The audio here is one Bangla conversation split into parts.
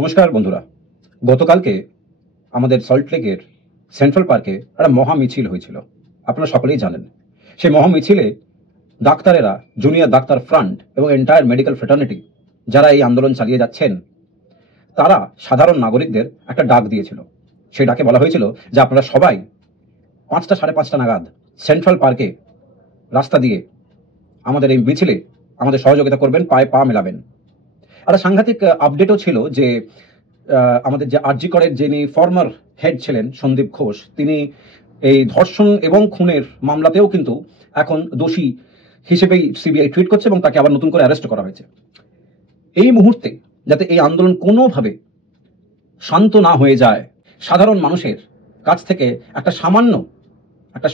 নমস্কার বন্ধুরা, গতকালকে আমাদের সল্টলেকের সেন্ট্রাল পার্কে একটা মহা মিছিল হয়েছিল। আপনারা সকলেই জানেন সেই মহা মিছিলে ডাক্তারেরা, জুনিয়র ডাক্তার ফ্রন্ট এবং এন্টায়ার মেডিকেল ফ্রেটার্নিটি যারা এই আন্দোলন চালিয়ে যাচ্ছেন তারা সাধারণ নাগরিকদের একটা ডাক দিয়েছিল। সেই ডাকে বলা হয়েছিল যে আপনারা সবাই 5টা সাড়ে 5টা নাগাদ সেন্ট্রাল পার্কে রাস্তা দিয়ে আমাদের এই মিছিলে আমাদের সহযোগিতা করবেন, পায়ে পা মেলাবেন। একটা সাংঘাতিক আপডেটও ছিল যে আমাদের যে আরজি করের যিনি ফর্মার হেড ছিলেন সন্দীপ ঘোষ, তিনি এই ধর্ষণ এবং খুনের মামলাতেও কিন্তু এখন দোষী হিসেবেই সিবিআই ট্রিট করছে এবং তাকে আবার নতুন করে অ্যারেস্ট করা হয়েছে। এই মুহূর্তে যাতে এই আন্দোলন কোনোভাবে শান্ত না হয়ে যায়, সাধারণ মানুষের কাছ থেকে একটা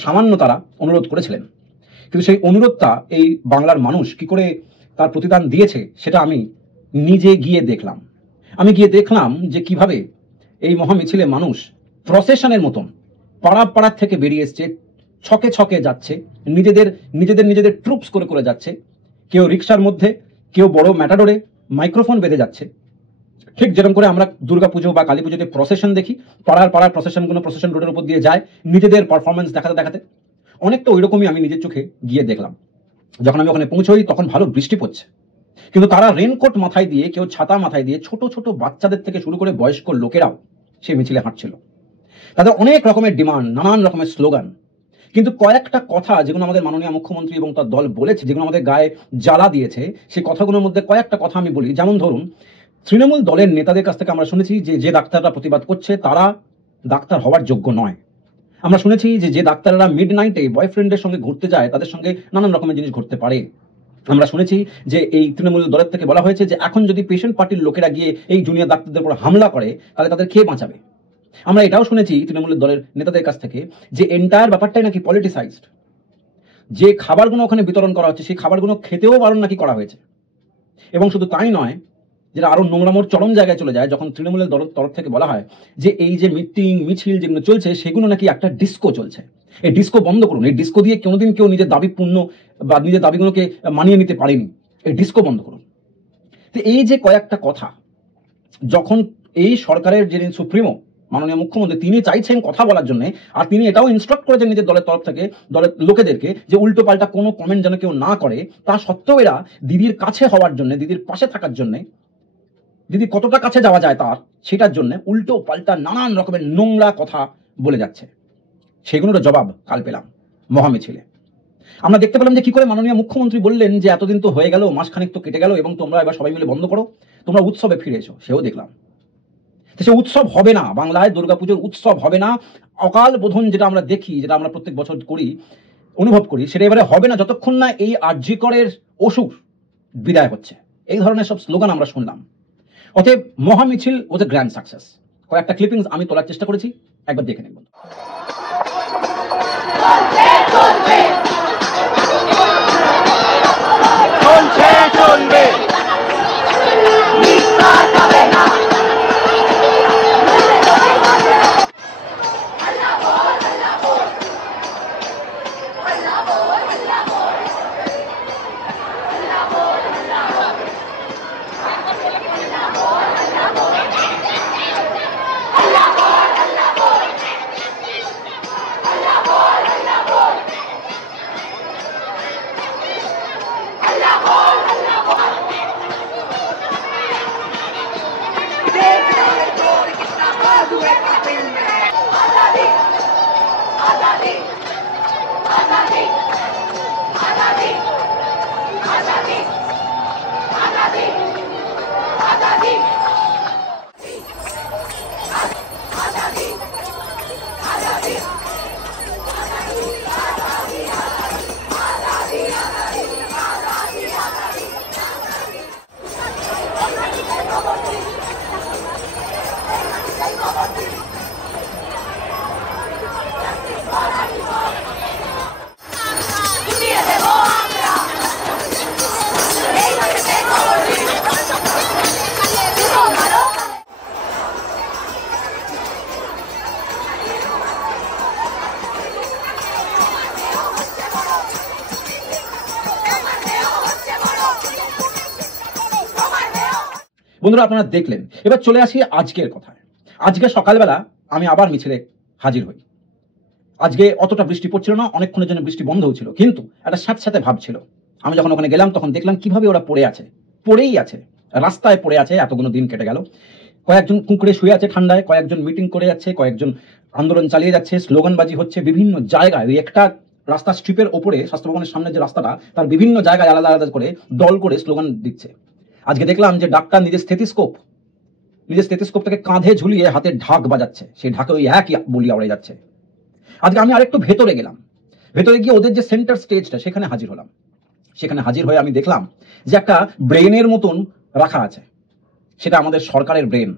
সামান্য তারা অনুরোধ করেছিলেন, কিন্তু সেই অনুরোধটা এই বাংলার মানুষ কি করে তার প্রতিদান দিয়েছে সেটা আমি নিজে গিয়ে দেখলাম। আমি গিয়ে দেখলাম যে কিভাবে এই মহামিছিলে মানুষ প্রসেশনের মতন পাড়ার থেকে বেরিয়ে এসছে, ছকে ছকে যাচ্ছে, নিজেদের ট্রুপস করে করে যাচ্ছে। কেউ রিক্সার মধ্যে, কেউ বড় ম্যাটাডোরে মাইক্রোফোন বেঁধে যাচ্ছে। ঠিক যেরকম করে আমরা দুর্গাপুজো বা কালী পুজোতে প্রসেশন দেখি, পাড়ার প্রসেশনগুলো প্রসেশন রোডের উপর দিয়ে যায় নিজেদের পারফরমেন্স দেখাতে। অনেকটা ওই রকমই আমি নিজের চোখে গিয়ে দেখলাম। যখন আমি ওখানে পৌঁছই তখন ভালো বৃষ্টি পড়ছে, কিন্তু তারা রেনকোট মাথায় দিয়ে, কেউ ছাতা মাথায় দিয়ে, ছোট ছোট বাচ্চাদের থেকে শুরু করে বয়স্ক লোকেরাও সেই মিছিলে হাঁটছিল। তাদের অনেক রকমের ডিমান্ড, নানান রকমের স্লোগান, কিন্তু কয়েকটা কথা যেগুলো আমাদের মাননীয় মুখ্যমন্ত্রী এবং তার দল বলেছে, যেগুলো আমাদের গায়ে জ্বালা দিয়েছে, সেই কথাগুলোর মধ্যে কয়েকটা কথা আমি বলি। যেমন ধরুন, তৃণমূল দলের নেতাদের কাছ থেকে আমরা শুনেছি যে ডাক্তাররা প্রতিবাদ করছে তারা ডাক্তার হওয়ার যোগ্য নয়। আমরা শুনেছি যে ডাক্তাররা মিড নাইটে বয়ফ্রেন্ডের সঙ্গে ঘুরতে যায়, তাদের সঙ্গে নানান রকমের জিনিস ঘটতে পারে। আমরা শুনেছি যে এই তৃণমূল দলের থেকে বলা হয়েছে যে এখন যদি পেশেন্ট পার্টির লোকেরা গিয়ে এই জুনিয়র ডাক্তারদের উপর হামলা করে তাহলে তাদের কে বাঁচাবে। আমরা এটাও শুনেছি তৃণমূলের দলের নেতাদের কাছ থেকে যে এন্টায়ার ব্যাপারটাই নাকি পলিটিসাইজড। যে খাবারগুলো ওখানে বিতরণ করা হচ্ছে সেই খাবারগুলো খেতেও বারণ নাকি করা হয়েছে। এবং শুধু তাই নয়, যেটা আরো নোংরামোর চরম জায়গায় চলে যায়, যখন তৃণমূলের তরফ থেকে বলা হয় যে এই যে মিটিং মিছিল যেগুলো চলছে সেগুলো নাকি একটা ডিস্কো চলছে, এই ডিস্কো বন্ধ করুন। এই ডিস্কো দিয়ে কোনোদিন কেউ নিজের দাবি পূর্ণ বা নিজের দাবিগুলোকে মানিয়ে নিতে পারেনি, এই ডিস্কো বন্ধ করুন। তো এই যে কয়েকটা কথা, যখন এই সরকারের যিনি সুপ্রিমো মাননীয় মুখ্যমন্ত্রী, তিনি চাইছেন কথা বলার জন্য, আর তিনি এটাও ইনস্ট্রাক্ট করেছেন নিজের দলের তরফ থেকে দলের লোকেদেরকে যে উল্টো পাল্টা কোনো কমেন্ট যেন কেউ না করে, তা সত্ত্বেও এরা দিদির কাছে হওয়ার জন্য, দিদির পাশে থাকার জন্য, দিদি কতটা কাছে যাওয়া যায় তার সেটার জন্য উল্টো পাল্টা নানান রকমের নোংরা কথা বলে যাচ্ছে। সেগুলোর জবাব কাল পেলাম মহামিছিলে। আমরা দেখতে পেলাম যে কি করে মাননীয় মুখ্যমন্ত্রী বললেন যে এতদিন তো হয়ে গেল, মাসখানেক তো কেটে গেল এবং তোমরা এবার সবাই মিলে বন্ধ করো, তোমরা উৎসবে ফিরে এসো। সেও দেখলাম সে উৎসব হবে না, বাংলায় দুর্গাপুজোর উৎসব হবে না। অকাল বোধন যেটা আমরা দেখি, যেটা আমরা প্রত্যেক বছর করি, অনুভব করি, সেটা এবারে হবে না যতক্ষণ না এই আরজি করের অসুর বিদায় হচ্ছে। এই ধরনের সব স্লোগান আমরা শুনলাম। অতএব মহামিছিল ওয়াজ এ গ্র্যান্ড সাকসেস। কয়েকটা ক্লিপিংস আমি তোলার চেষ্টা করেছি, একবার দেখে নেব। বন্ধুরা, আপনারা দেখলেন। এবার চলে আসি আজকের কথায়। আজকে সকালবেলা আমি আবার মিছিলে হাজির হই। আজকে অতটা বৃষ্টি পড়ছিল না, অনেকক্ষণের জন্য বৃষ্টি বন্ধ হয়েছিল, কিন্তু একটা স্যাঁতস্যাঁতে ভাব ছিল। আমি যখন ওখানে গেলাম তখন দেখলাম কিভাবে ওরা পড়েই আছে, রাস্তায় পড়ে আছে। এতগুলো দিন কেটে গেল, কয়েকজন কুঁকড়ে শুয়ে আছে ঠান্ডায়, কয়েকজন মিটিং করে যাচ্ছে, কয়েকজন আন্দোলন চালিয়ে যাচ্ছে, স্লোগানবাজি হচ্ছে বিভিন্ন জায়গায়। ওই একটা রাস্তা স্ট্রিপের ওপরে, স্বাস্থ্য ভবনের সামনে যে রাস্তাটা, তার বিভিন্ন জায়গায় আলাদা আলাদা করে দল করে স্লোগান দিচ্ছে। আজকে দেখলাম যে ডাক্তার নিজের স্টেথিস্কোপটাকে কাঁধে ঝুলিয়ে হাতে ঢাক বাজাচ্ছে, সেই ঢাকে ওই একই বলি আওড়ে যাচ্ছে। আজকে আমি আরেকটু ভেতরে গেলাম, ভেতরে গিয়ে ওদের যে সেন্টার স্টেজটা সেখানে হাজির হলাম। সেখানে হাজির হয়ে আমি দেখলাম যে একটা ব্রেনের মতন রাখা আছে। সেটা আমাদের সরকারের ব্রেন,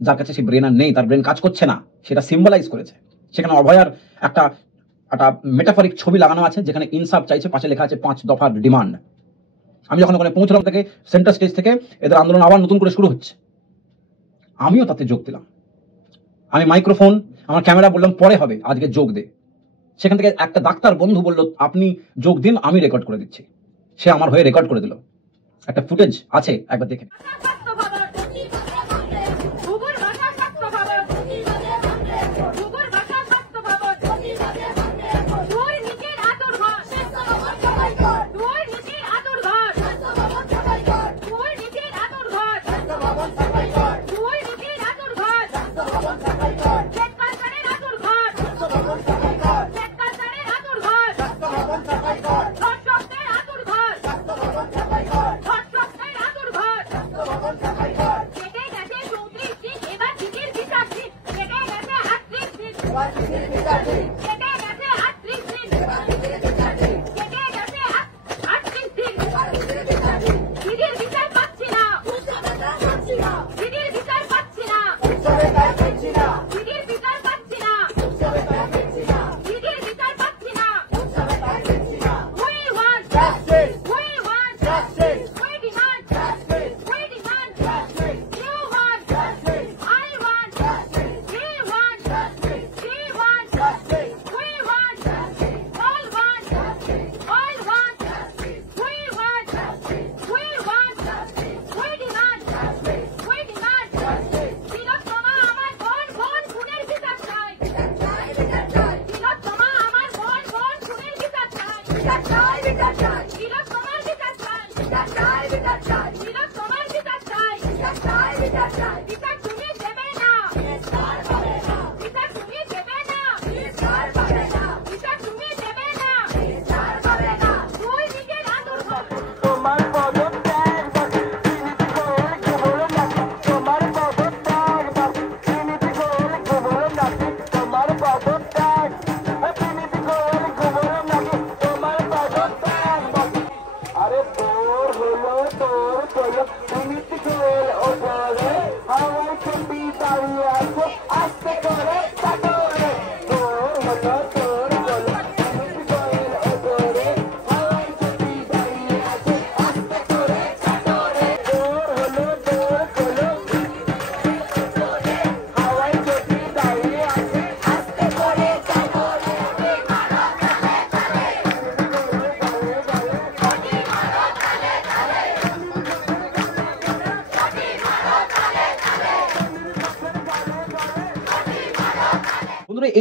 যার কাছে সেই ব্রেন আর নেই, তার ব্রেন কাজ করছে না, সেটা সিম্বলাইজ করেছে। সেখানে অভয়ার একটা একটা মেটাফরিক ছবি লাগানো আছে, যেখানে ইনসাফ চাইছে, পাশে লেখা আছে 5 দফার ডিমান্ড। আমি যখন ওখানে পৌঁছলাম থেকে সেন্টার স্টেজ থেকে, এদের আন্দোলন আবার নতুন করে শুরু হচ্ছে। আমিও তাতে যোগ দিলাম। আমি মাইক্রোফোন, আমার ক্যামেরা বললাম পরে হবে, আজকে যোগ দে। সেখান থেকে একটা ডাক্তার বন্ধু বলল, আপনি যোগ দিন, আমি রেকর্ড করে দিচ্ছি। সে আমার হয়ে রেকর্ড করে দিল। একটা ফুটেজ আছে, একবার দেখে।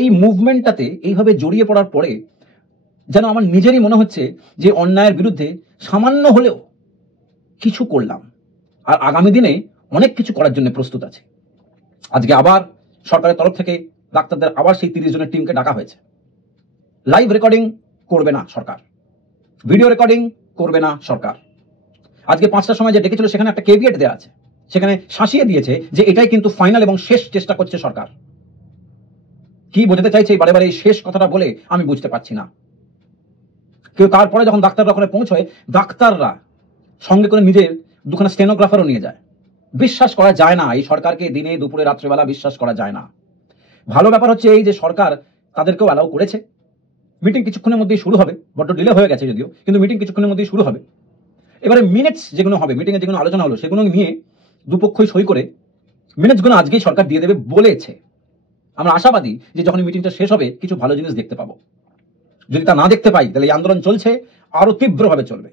এই মুভমেন্টটাতে এইভাবে জড়িয়ে পড়ার পরে যেন আমার নিজেরই মনে হচ্ছে যে অন্যায়ের বিরুদ্ধে সামান্য হলেও কিছু করলাম, আর আগামী দিনে অনেক কিছু করার জন্য প্রস্তুত আছে। আজকে আবার সরকারের তরফ থেকে ডাক্তারদের আবার সেই 30 জনের টিমকে ডাকা হয়েছে। লাইভ রেকর্ডিং করবে না সরকার, ভিডিও রেকর্ডিং করবে না সরকার। আজকে 5টার সময় যে ডেকেছিল সেখানে একটা কেভিয়েট দেওয়া আছে, সেখানে শাসিয়ে দিয়েছে যে এটাই কিন্তু ফাইনাল এবং শেষ চেষ্টা করছে সরকার। কি বোঝাতে চাইছে বারে বারে এই শেষ কথাটা বলে আমি বুঝতে পারছি না। কেউ তারপরে যখন ডাক্তাররা ওখানে পৌঁছয়, ডাক্তাররা সঙ্গে করে নিজের দুখানা স্টেনোগ্রাফারও নিয়ে যায়। বিশ্বাস করা যায় না, এই সরকারকে দিনে দুপুরে রাত্রেবেলা বিশ্বাস করা যায় না। ভালো ব্যাপার হচ্ছে এই যে সরকার তাদেরকেও অ্যালাউ করেছে। মিটিং কিছুক্ষণের মধ্যেই শুরু হবে, বড্ড ডিলে হয়ে গেছে যদিও, কিন্তু মিটিং কিছুক্ষণের মধ্যেই শুরু হবে। এবারে মিনিটস যেগুলো হবে, মিটিংয়ে যেগুলো আলোচনা হলো সেগুলো নিয়ে দুপক্ষই সই করে মিনিটসগুলো আজকেই সরকার দিয়ে দেবে বলেছে। আমরা আশাবাদী যে যখন মিটিংটা শেষ হবে কিছু ভালো জিনিস দেখতে পাবো। যদি তা না দেখতে পাই তাহলে এই আন্দোলন চলছে, আরো তীব্রভাবে চলবে,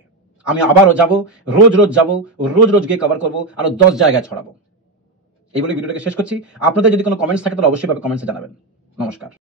আমি আবারও যাব, রোজ রোজ যাব, রোজ রোজ গিয়ে কভার করবো, আরো 10 জায়গায় ছড়াবো। এই বলে ভিডিওটাকে শেষ করছি। আপনাদের যদি কোনো কমেন্টস থাকে তাহলে অবশ্যই কমেন্টসে জানাবেন। নমস্কার।